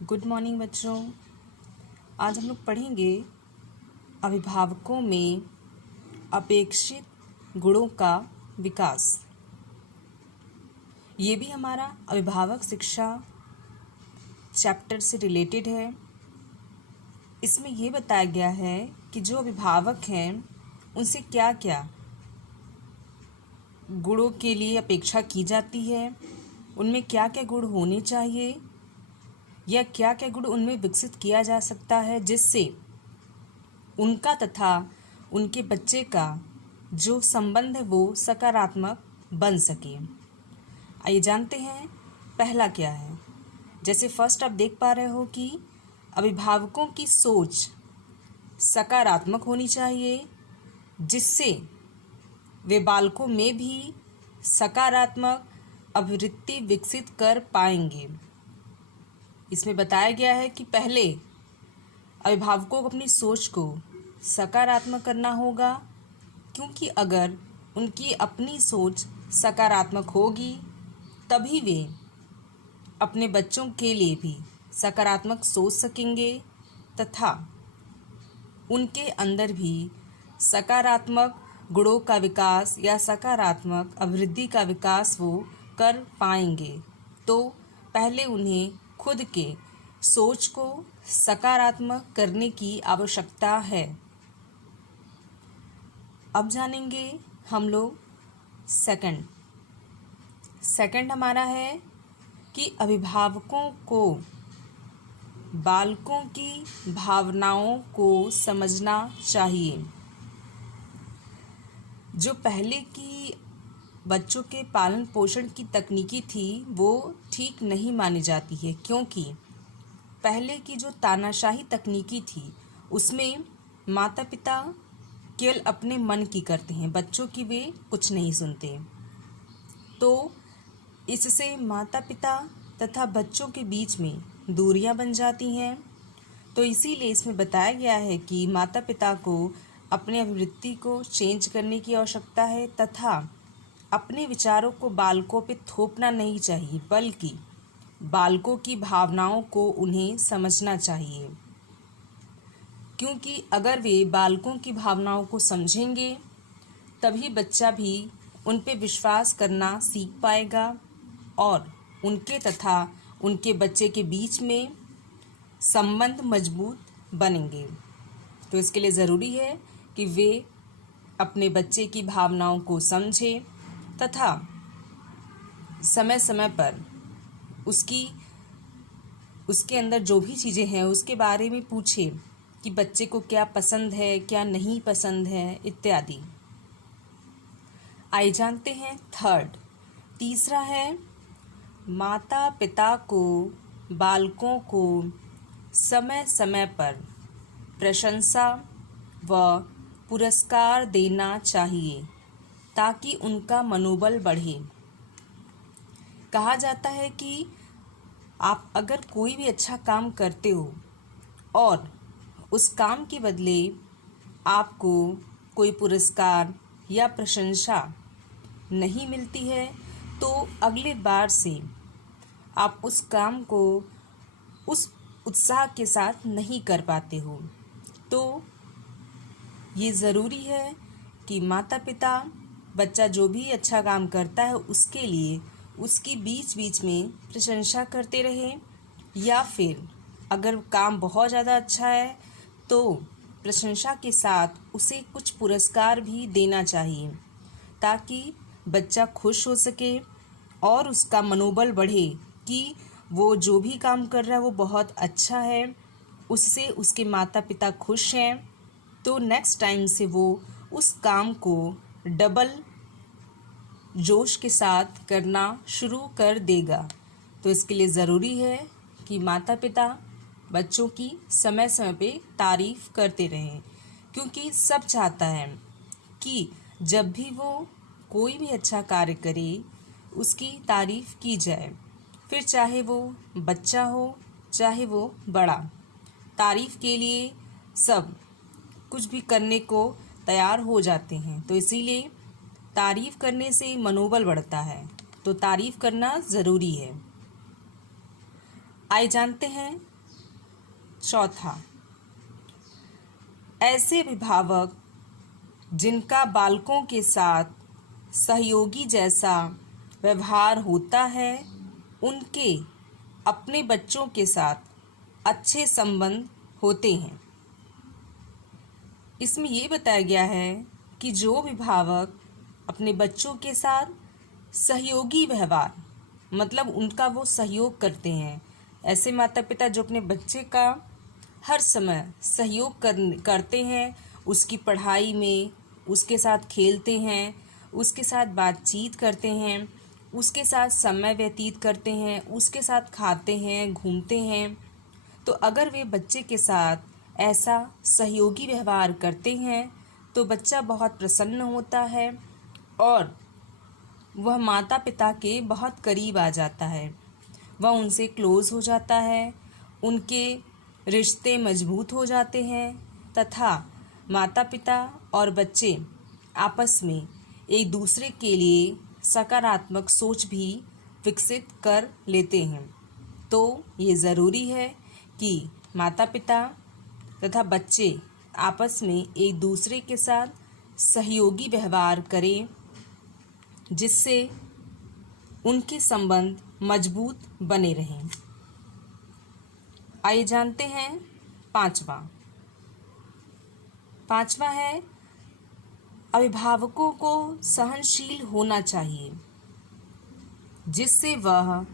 Good morning बच्चों। आज हम लोग पढ़ेंगे अभिभावकों में अपेक्षित गुणों का विकास। ये भी हमारा अभिभावक शिक्षा चैप्टर से रिलेटेड है। इसमें ये बताया गया है कि जो अभिभावक हैं उनसे क्या क्या गुणों के लिए अपेक्षा की जाती है, उनमें क्या क्या गुण होने चाहिए या क्या क्या गुण उनमें विकसित किया जा सकता है जिससे उनका तथा उनके बच्चे का जो संबंध है वो सकारात्मक बन सके। आइए जानते हैं पहला क्या है। जैसे फर्स्ट आप देख पा रहे हो कि अभिभावकों की सोच सकारात्मक होनी चाहिए जिससे वे बालकों में भी सकारात्मक अभिवृत्ति विकसित कर पाएंगे। इसमें बताया गया है कि पहले अभिभावकों को अपनी सोच को सकारात्मक करना होगा, क्योंकि अगर उनकी अपनी सोच सकारात्मक होगी तभी वे अपने बच्चों के लिए भी सकारात्मक सोच सकेंगे तथा उनके अंदर भी सकारात्मक गुणों का विकास या सकारात्मक अभिवृद्धि का विकास वो कर पाएंगे। तो पहले उन्हें खुद के सोच को सकारात्मक करने की आवश्यकता है। अब जानेंगे हम लोग सेकंड हमारा है कि अभिभावकों को बालकों की भावनाओं को समझना चाहिए। जो पहले की बच्चों के पालन पोषण की तकनीकी थी वो ठीक नहीं मानी जाती है, क्योंकि पहले की जो तानाशाही तकनीकी थी उसमें माता पिता केवल अपने मन की करते हैं, बच्चों की वे कुछ नहीं सुनते। तो इससे माता पिता तथा बच्चों के बीच में दूरियां बन जाती हैं। तो इसीलिए इसमें बताया गया है कि माता पिता को अपने अभिवृत्ति को चेंज करने की आवश्यकता है तथा अपने विचारों को बालकों पे थोपना नहीं चाहिए, बल्कि बालकों की भावनाओं को उन्हें समझना चाहिए। क्योंकि अगर वे बालकों की भावनाओं को समझेंगे तभी बच्चा भी उन पे विश्वास करना सीख पाएगा और उनके तथा उनके बच्चे के बीच में संबंध मजबूत बनेंगे। तो इसके लिए ज़रूरी है कि वे अपने बच्चे की भावनाओं को समझें तथा समय समय पर उसके अंदर जो भी चीज़ें हैं उसके बारे में पूछें कि बच्चे को क्या पसंद है, क्या नहीं पसंद है इत्यादि। आइए जानते हैं तीसरा है माता पिता को बालकों को समय समय पर प्रशंसा व पुरस्कार देना चाहिए ताकि उनका मनोबल बढ़े। कहा जाता है कि आप अगर कोई भी अच्छा काम करते हो और उस काम के बदले आपको कोई पुरस्कार या प्रशंसा नहीं मिलती है तो अगले बार से आप उस काम को उस उत्साह के साथ नहीं कर पाते हो। तो ये ज़रूरी है कि माता पिता बच्चा जो भी अच्छा काम करता है उसके लिए उसकी बीच बीच में प्रशंसा करते रहें, या फिर अगर काम बहुत ज़्यादा अच्छा है तो प्रशंसा के साथ उसे कुछ पुरस्कार भी देना चाहिए ताकि बच्चा खुश हो सके और उसका मनोबल बढ़े कि वो जो भी काम कर रहा है वो बहुत अच्छा है, उससे उसके माता पिता खुश हैं। तो नेक्स्ट टाइम से वो उस काम को डबल जोश के साथ करना शुरू कर देगा। तो इसके लिए ज़रूरी है कि माता पिता बच्चों की समय समय पे तारीफ़ करते रहें, क्योंकि सब चाहता है कि जब भी वो कोई भी अच्छा कार्य करे उसकी तारीफ़ की जाए, फिर चाहे वो बच्चा हो चाहे वो बड़ा। तारीफ़ के लिए सब कुछ भी करने को तैयार हो जाते हैं। तो इसीलिए तारीफ़ करने से मनोबल बढ़ता है, तो तारीफ़ करना ज़रूरी है। आइए जानते हैं चौथा, ऐसे अभिभावक जिनका बालकों के साथ सहयोगी जैसा व्यवहार होता है, उनके अपने बच्चों के साथ अच्छे संबंध होते हैं। इसमें ये बताया गया है कि जो अभिभावक अपने बच्चों के साथ सहयोगी व्यवहार, मतलब उनका वो सहयोग करते हैं, ऐसे माता पिता जो अपने बच्चे का हर समय सहयोग करते हैं, उसकी पढ़ाई में उसके साथ खेलते हैं, उसके साथ बातचीत करते हैं, उसके साथ समय व्यतीत करते हैं, उसके साथ खाते हैं, घूमते हैं, तो अगर वे बच्चे के साथ ऐसा सहयोगी व्यवहार करते हैं तो बच्चा बहुत प्रसन्न होता है और वह माता पिता के बहुत करीब आ जाता है, वह उनसे क्लोज़ हो जाता है, उनके रिश्ते मजबूत हो जाते हैं तथा माता पिता और बच्चे आपस में एक दूसरे के लिए सकारात्मक सोच भी विकसित कर लेते हैं। तो ये ज़रूरी है कि माता पिता तथा बच्चे आपस में एक दूसरे के साथ सहयोगी व्यवहार करें, जिससे उनके संबंध मजबूत बने रहें। आइए जानते हैं पांचवा है अभिभावकों को सहनशील होना चाहिए, जिससे वह